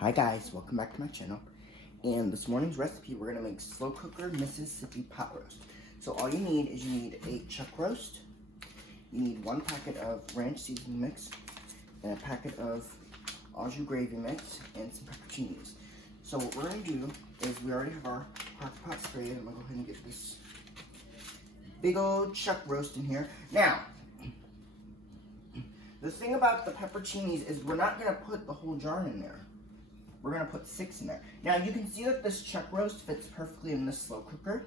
Hi guys, welcome back to my channel. And this morning's recipe, we're gonna make slow cooker Mississippi pot roast. So all you need is a chuck roast. You need 1 packet of ranch seasoning mix and a packet of au jus gravy mix and some pepperoncinis. So what we're gonna do is we already have our crock pot sprayed. I'm gonna go ahead and get this big old chuck roast in here. Now, the thing about the pepperoncinis is we're not gonna put the whole jar in there. We're gonna put 6 in there. Now you can see that this chuck roast fits perfectly in this slow cooker.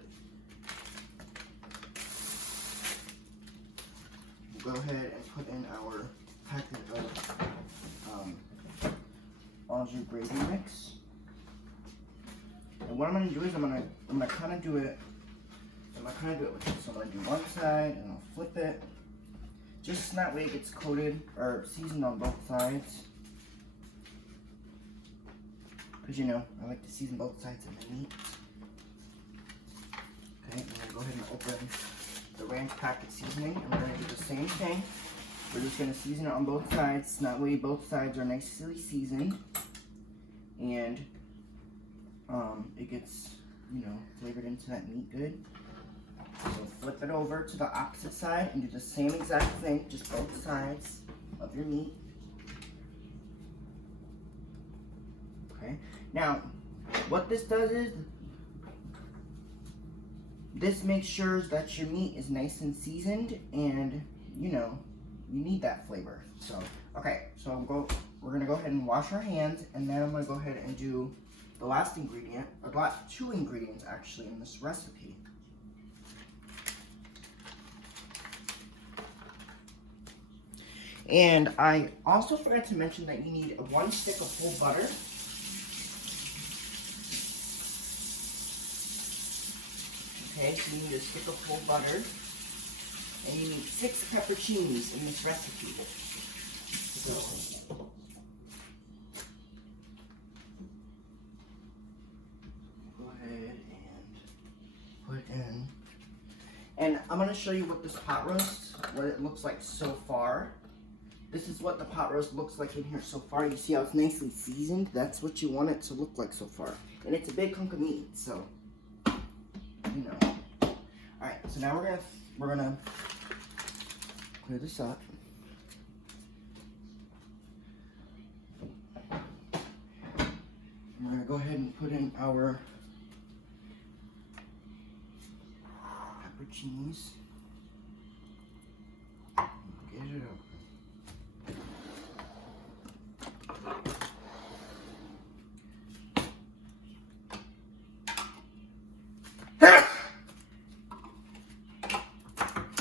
We'll go ahead and put in our packet of au jus gravy mix. And what I'm gonna do is I'm gonna kind of do it with this. So I'm gonna do one side and I'll flip it. Just that way it gets coated or seasoned on both sides. Because you know, I like to season both sides of my meat. Okay, I'm gonna go ahead and open the ranch packet seasoning, and we're gonna do the same thing. We're just gonna season it on both sides. That way both sides are nicely seasoned. And it gets, you know, flavored into that meat good. So flip it over to the opposite side and do the same exact thing, just both sides of your meat. Okay. Now, what this does is, this makes sure that your meat is nice and seasoned, and you know, you need that flavor. So, okay, so we're gonna go ahead and wash our hands, and then I'm gonna go ahead and do the last ingredient, or the last 2 ingredients actually in this recipe. And I also forgot to mention that you need 1 stick of whole butter. Okay, so you need a stick of whole butter, and you need 6 pepperoncinis in this recipe. So, go ahead and put in. And I'm going to show you what this pot roast, what it looks like so far. This is what the pot roast looks like in here so far. You see how it's nicely seasoned? That's what you want it to look like so far. And it's a big hunk of meat, so you know. Alright, so now we're gonna clear this up. We're gonna go ahead and put in our pepperoncinis. Get it open.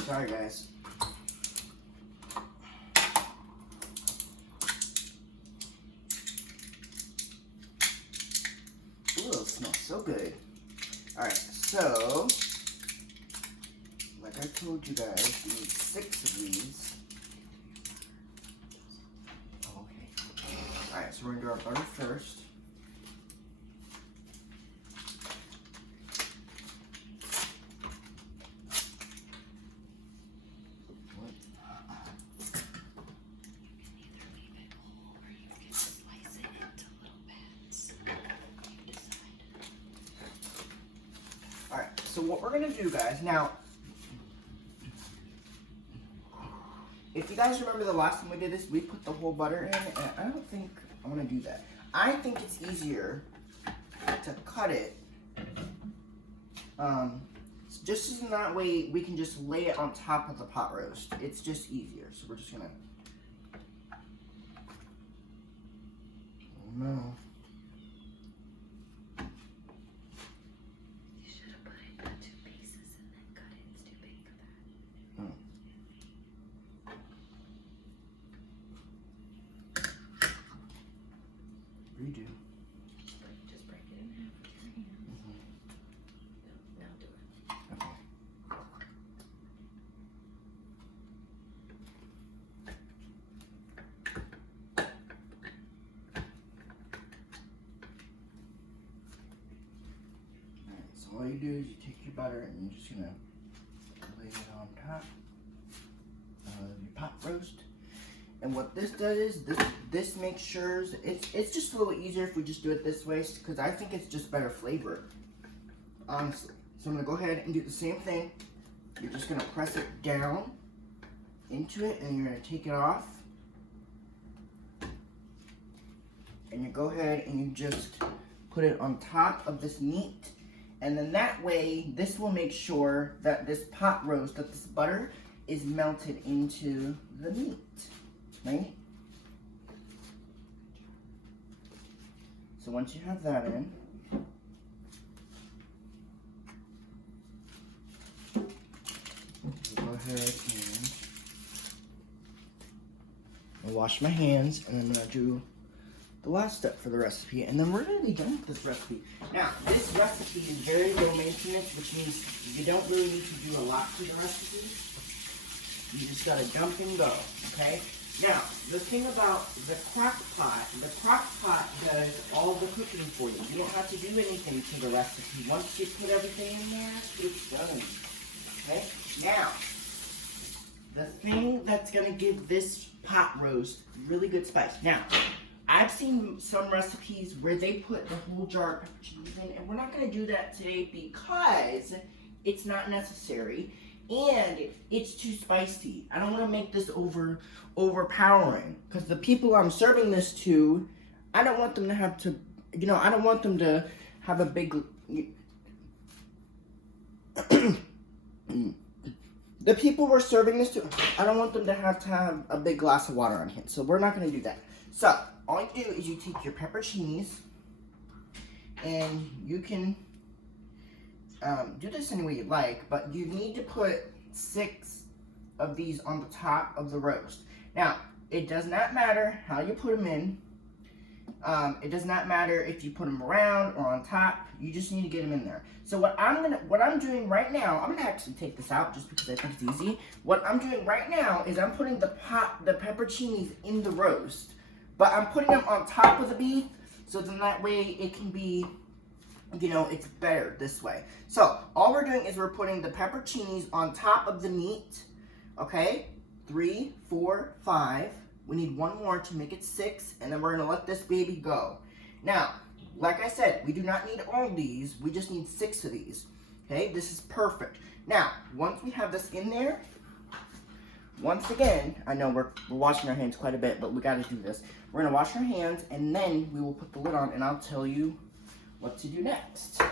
Sorry guys. Ooh, it smells so good. Alright, so like I told you guys, you need 6 of these. Okay. Alright, so we're gonna do our butter first. Alright, so what we're going to do, guys, now, if you guys remember the last time we did this, we put the whole butter in, and I don't think I want to do that. I think it's easier to cut it, just so in that way we can just lay it on top of the pot roast. It's just easier, so we're just going to, oh no. Redo. Just break it in half with your hands. Mm-hmm. Now do it. Okay. Alright, so all you do is you take your butter and you're just gonna lay it on top of your pot roast. And what this does is this makes sure it's just a little easier if we just do it this way, because I think it's just better flavor, honestly. So I'm gonna go ahead and do the same thing. You're just gonna press it down into it, and you're gonna take it off. And you go ahead and you just put it on top of this meat. And then that way, this will make sure that this pot roast, that this butter is melted into the meat, right? So once you have that in, go ahead and wash my hands, and I'm gonna do the last step for the recipe, and then we're gonna be done with this recipe. Now, this recipe is very low maintenance, which means you don't really need to do a lot to the recipe. You just gotta dump and go, okay? Now, the thing about the crock pot does all the cooking for you. You don't have to do anything to the recipe. Once you put everything in there, it's done, okay? Now, the thing that's gonna give this pot roast really good spice. Now, I've seen some recipes where they put the whole jar of pepper cheese in, and we're not going to do that today because it's not necessary and it's too spicy. I don't want to make this overpowering, because the people I'm serving this to, I don't want them to have to, I don't want them to have a big, the people we're serving this to, I don't want them to have a big glass of water on hand, so we're not going to do that. So, all you do is you take your pepperoncinis, and you can do this any way you like, but you need to put 6 of these on the top of the roast. Now, it does not matter how you put them in. It does not matter if you put them around or on top. You just need to get them in there. So what I'm doing right now, I'm gonna actually take this out just because I think it's easy. What I'm doing right now is I'm putting the pepperoncinis in the roast. But I'm putting them on top of the beef, so then that way it can be, it's better this way. So, all we're doing is we're putting the pepperoncinis on top of the meat, okay? 3, 4, 5. We need 1 more to make it 6, and then we're gonna let this baby go. Now, like I said, we do not need all these, we just need 6 of these, okay? This is perfect. Now, once we have this in there, once again, I know we're washing our hands quite a bit, but we gotta do this. We're gonna wash our hands, and then we will put the lid on, and I'll tell you what to do next.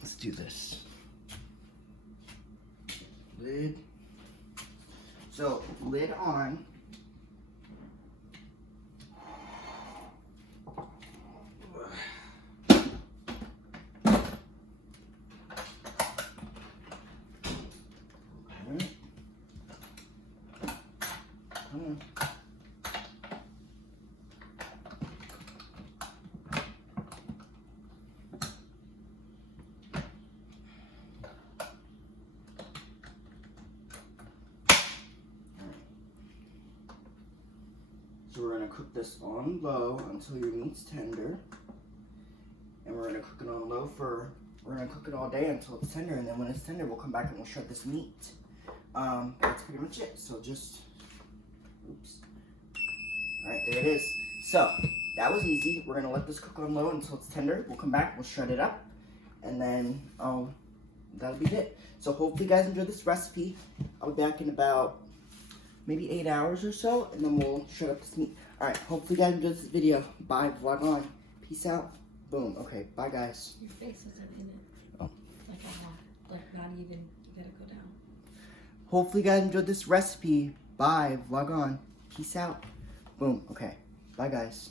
Let's do this. Lid. So, lid on. So we're going to cook this on low until your meat's tender. And we're going to cook it on low we're going to cook it all day until it's tender. And then when it's tender, we'll come back and we'll shred this meat. That's pretty much it. So just, oops. All right, there it is. So that was easy. We're going to let this cook on low until it's tender. We'll come back, we'll shred it up. And then that'll be it. So hopefully you guys enjoyed this recipe. I'll be back in about maybe 8 hours or so, and then we'll shred up this meat. Alright, hopefully you guys enjoyed this video. Bye, vlog on. Peace out. Boom. Okay, bye guys. Your face isn't in it. Oh. Like a lot. Like not even, you gotta go down. Hopefully you guys enjoyed this recipe. Bye, vlog on. Peace out. Boom. Okay, bye guys.